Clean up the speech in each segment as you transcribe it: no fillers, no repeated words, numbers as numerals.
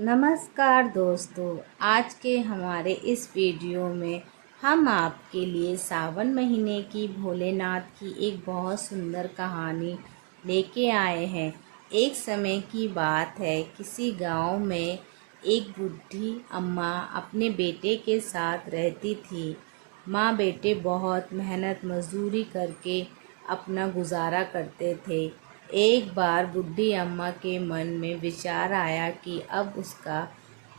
नमस्कार दोस्तों। आज के हमारे इस वीडियो में हम आपके लिए सावन महीने की भोलेनाथ की एक बहुत सुंदर कहानी लेके आए हैं। एक समय की बात है, किसी गांव में एक बूढ़ी अम्मा अपने बेटे के साथ रहती थी। माँ बेटे बहुत मेहनत मजदूरी करके अपना गुजारा करते थे। एक बार बूढ़ी अम्मा के मन में विचार आया कि अब उसका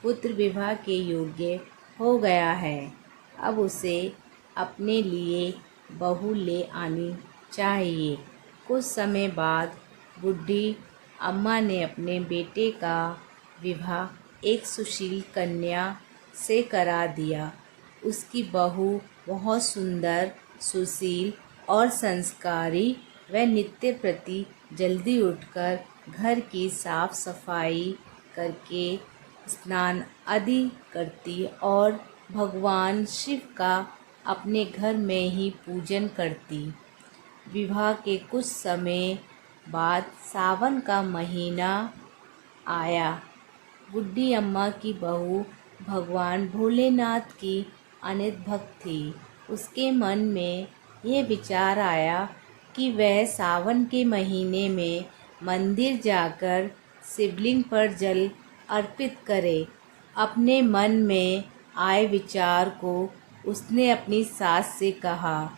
पुत्र विवाह के योग्य हो गया है। अब उसे अपने लिए बहू ले आनी चाहिए। कुछ समय बाद बूढ़ी अम्मा ने अपने बेटे का विवाह एक सुशील कन्या से करा दिया। उसकी बहू बहुत सुंदर, सुशील और संस्कारी। वह नित्य प्रति जल्दी उठकर घर की साफ सफाई करके स्नान आदि करती और भगवान शिव का अपने घर में ही पूजन करती। विवाह के कुछ समय बाद सावन का महीना आया। बूढ़ी अम्मा की बहू भगवान भोलेनाथ की अनंत भक्त थी। उसके मन में यह विचार आया कि वह सावन के महीने में मंदिर जाकर शिवलिंग पर जल अर्पित करे। अपने मन में आए विचार को उसने अपनी सास से कहा,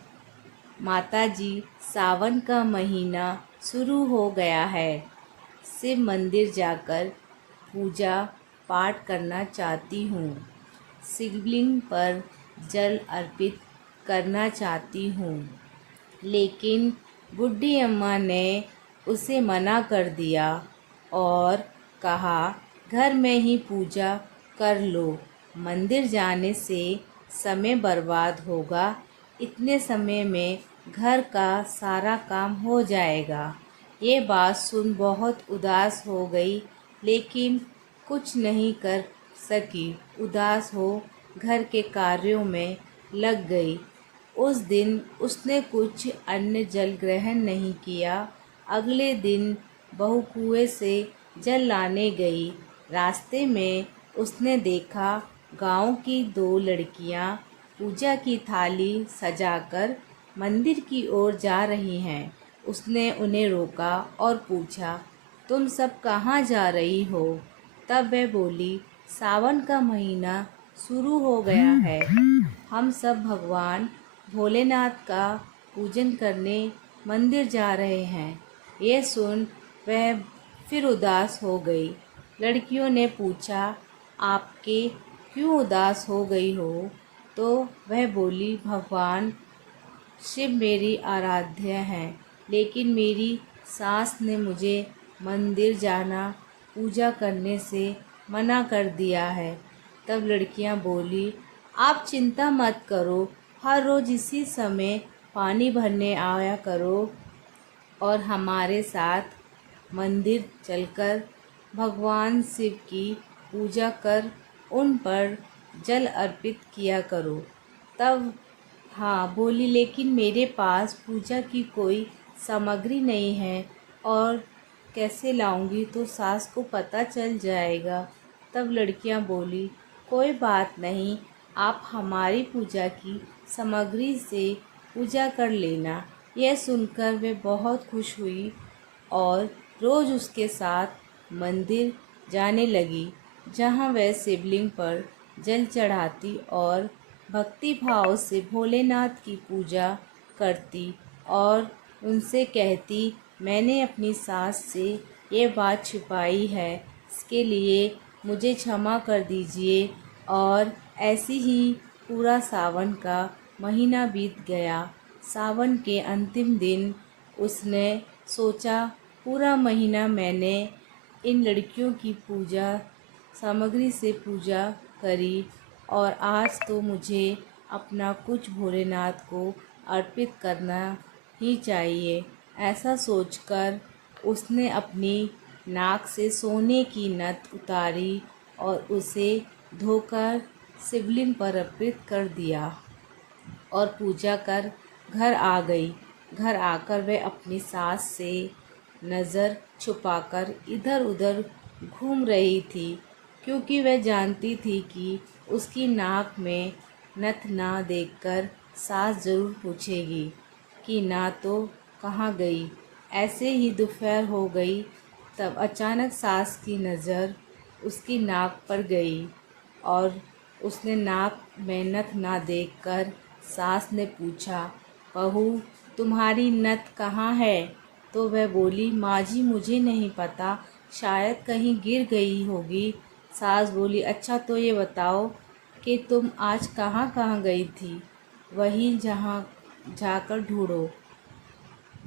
माताजी, सावन का महीना शुरू हो गया है। शिव मंदिर जाकर पूजा पाठ करना चाहती हूँ। शिवलिंग पर जल अर्पित करना चाहती हूँ। लेकिन बूढ़ी अम्मा ने उसे मना कर दिया और कहा, घर में ही पूजा कर लो। मंदिर जाने से समय बर्बाद होगा। इतने समय में घर का सारा काम हो जाएगा। ये बात सुन बहुत उदास हो गई, लेकिन कुछ नहीं कर सकी। उदास हो घर के कार्यों में लग गई। उस दिन उसने कुछ अन्न जल ग्रहण नहीं किया। अगले दिन बहू कुएं से जल लाने गई। रास्ते में उसने देखा गांव की दो लड़कियां पूजा की थाली सजाकर मंदिर की ओर जा रही हैं। उसने उन्हें रोका और पूछा, तुम सब कहाँ जा रही हो? तब वह बोली, सावन का महीना शुरू हो गया है। हम सब भगवान भोलेनाथ का पूजन करने मंदिर जा रहे हैं। यह सुन वह फिर उदास हो गई। लड़कियों ने पूछा, आपके क्यों उदास हो गई हो? तो वह बोली, भगवान शिव मेरी आराध्य हैं, लेकिन मेरी सास ने मुझे मंदिर जाना पूजा करने से मना कर दिया है। तब लड़कियां बोली, आप चिंता मत करो, हर रोज़ इसी समय पानी भरने आया करो और हमारे साथ मंदिर चलकर भगवान शिव की पूजा कर उन पर जल अर्पित किया करो। तब हाँ बोली, लेकिन मेरे पास पूजा की कोई सामग्री नहीं है और कैसे लाऊंगी, तो सास को पता चल जाएगा। तब लड़कियां बोली, कोई बात नहीं, आप हमारी पूजा की सामग्री से पूजा कर लेना। यह सुनकर वे बहुत खुश हुई और रोज़ उसके साथ मंदिर जाने लगी, जहाँ वह शिवलिंग पर जल चढ़ाती और भक्ति भाव से भोलेनाथ की पूजा करती और उनसे कहती, मैंने अपनी सास से ये बात छिपाई है, इसके लिए मुझे क्षमा कर दीजिए। और ऐसी ही पूरा सावन का महीना बीत गया। सावन के अंतिम दिन उसने सोचा, पूरा महीना मैंने इन लड़कियों की पूजा सामग्री से पूजा करी और आज तो मुझे अपना कुछ भोलेनाथ को अर्पित करना ही चाहिए। ऐसा सोचकर उसने अपनी नाक से सोने की नथ उतारी और उसे धोकर शिवलिंग पर अर्पित कर दिया और पूजा कर घर आ गई। घर आकर वह अपनी सास से नज़र छुपाकर इधर उधर घूम रही थी क्योंकि वह जानती थी कि उसकी नाक में नथ ना देखकर सास जरूर पूछेगी कि ना तो कहाँ गई। ऐसे ही दोपहर हो गई, तब अचानक सास की नज़र उसकी नाक पर गई और उसने नाक में नथ ना देखकर सास ने पूछा, बहू तुम्हारी नथ कहाँ है? तो वह बोली, माँ जी मुझे नहीं पता, शायद कहीं गिर गई होगी। सास बोली, अच्छा तो ये बताओ कि तुम आज कहाँ कहाँ गई थी, वहीं जहाँ जाकर ढूंढो।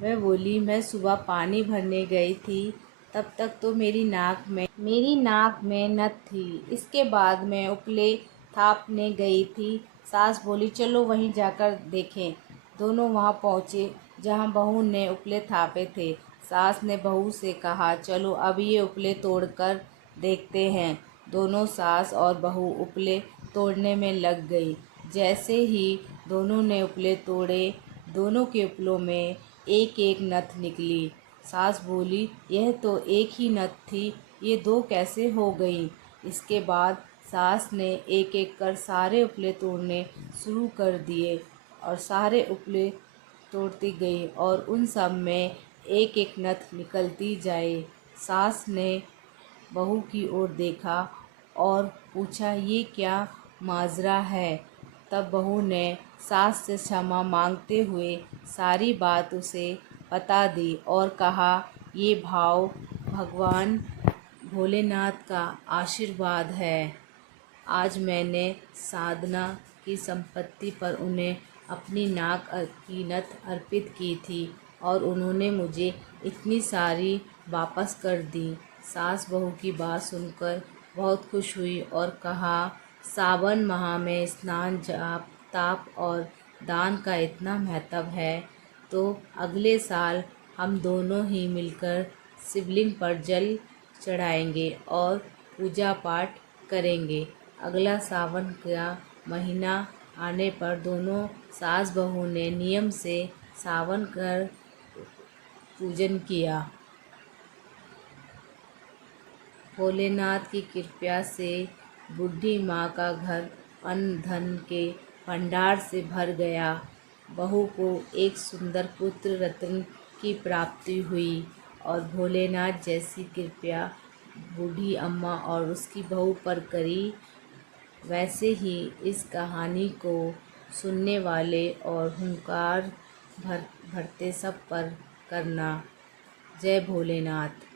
वह बोली, मैं सुबह पानी भरने गई थी, तब तक तो मेरी नाक में नथ थी। इसके बाद मैं उपले थापने गई थी। सास बोली, चलो वहीं जाकर देखें। दोनों वहां पहुँचे जहां बहू ने उपले थापे थे। सास ने बहू से कहा, चलो अब ये उपले तोड़कर देखते हैं। दोनों सास और बहू उपले तोड़ने में लग गई। जैसे ही दोनों ने उपले तोड़े, दोनों के उपलों में एक एक नथ निकली। सास बोली, यह तो एक ही नथ थी, ये दो कैसे हो गई? इसके बाद सास ने एक एक कर सारे उपले तोड़ने शुरू कर दिए और सारे उपले तोड़ती गई और उन सब में एक एक नथ निकलती जाए। सास ने बहू की ओर देखा और पूछा, ये क्या माजरा है? तब बहू ने सास से क्षमा मांगते हुए सारी बात उसे बता दी और कहा, ये भाव भगवान भोलेनाथ का आशीर्वाद है। आज मैंने साधना की संपत्ति पर उन्हें अपनी नाक की नथ अर्पित की थी और उन्होंने मुझे इतनी सारी वापस कर दी। सास बहू की बात सुनकर बहुत खुश हुई और कहा, सावन माह में स्नान जाप ताप और दान का इतना महत्व है, तो अगले साल हम दोनों ही मिलकर शिवलिंग पर जल चढ़ाएंगे और पूजा पाठ करेंगे। अगला सावन का महीना आने पर दोनों सास बहू ने नियम से सावन कर पूजन किया। भोलेनाथ की कृपा से बूढ़ी माँ का घर अन्न धन के भंडार से भर गया। बहू को एक सुंदर पुत्र रत्न की प्राप्ति हुई और भोलेनाथ जैसी कृपा बूढ़ी अम्मा और उसकी बहू पर करी, वैसे ही इस कहानी को सुनने वाले और हुंकार भरते सब पर करना। जय भोलेनाथ।